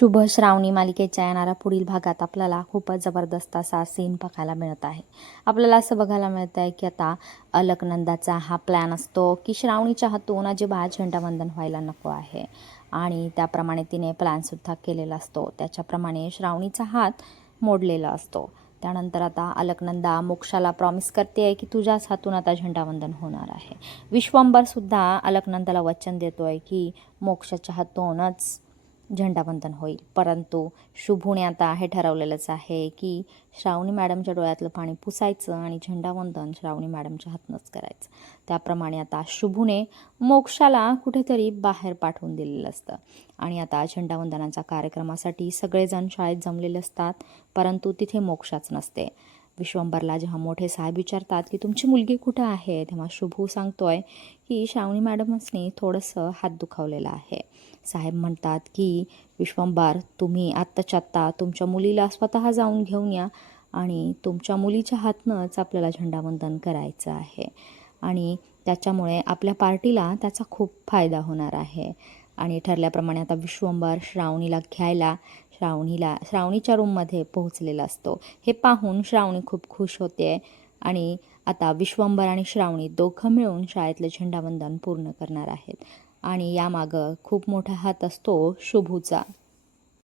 शुभ श्रावणी मालिकेच्या येणाऱ्या पुढील भागात आपल्याला खूपच जबरदस्त असा सीन बघायला मिळत आहे. आपल्याला असं बघायला मिळत आहे की आता अलकनंदाचा हा प्लॅन असतो की श्रावणीच्या हातून अजिबात झेंडावंदन व्हायला नको आहे. आणि त्याप्रमाणे तिने प्लॅनसुद्धा केलेला असतो. त्याच्याप्रमाणे श्रावणीचा हात मोडलेला असतो. त्यानंतर आता अलकनंदा मोक्षाला प्रॉमिस करते आहे की तुझ्याच हातून आता झेंडावंदन होणार आहे. विश्वंभरसुद्धा अलकनंदाला वचन देतो आहे की मोक्षाच्या हातूनच झेंडावंदन होईल. परंतु शुभूने आता हे ठरवलेलंच आहे की श्रावणी मॅडमच्या डोळ्यातलं पाणी पुसायचं आणि झेंडावंदन श्रावणी मॅडमच्या हातनंच करायचं. त्याप्रमाणे आता शुभूने मोक्षाला कुठेतरी बाहेर पाठवून दिलेलं असतं. आणि आता झेंडावंदनाच्या कार्यक्रमासाठी सगळेजण शाळेत जमलेले असतात परंतु तिथे मोक्षाच नसते. विश्वंभरला जेव्हा मोठे साहेब विचारतात की तुमची मुलगी कुठं आहे? तेव्हा शुभू सांगतोय की श्रावणी मॅडमसनी थोडंसं हात दुखावलेलं आहे. साहेब म्हणतात की विश्वंभर तुम्ही आत्ताच्या आत्ता तुमच्या मुलीला स्वतः जाऊन घेऊन या आणि तुमच्या मुलीच्या हातनंच आपल्याला झेंडावंदन करायचं आहे आणि त्याच्यामुळे आपल्या पार्टीला त्याचा खूप फायदा होणार आहे. आणि ठरल्याप्रमाणे आता विश्वंभर श्रावणीला घ्यायला श्रावणीला श्रावणीच्या रूममध्ये पोहोचलेला असतो. हे पाहून श्रावणी खूप खुश होते आणि आता विश्वंभर आणि श्रावणी दोघं मिळून शाळेतलं झेंडावंदन पूर्ण करणार आहेत. आणि यामागं खूप मोठा हात असतो शुभूचा.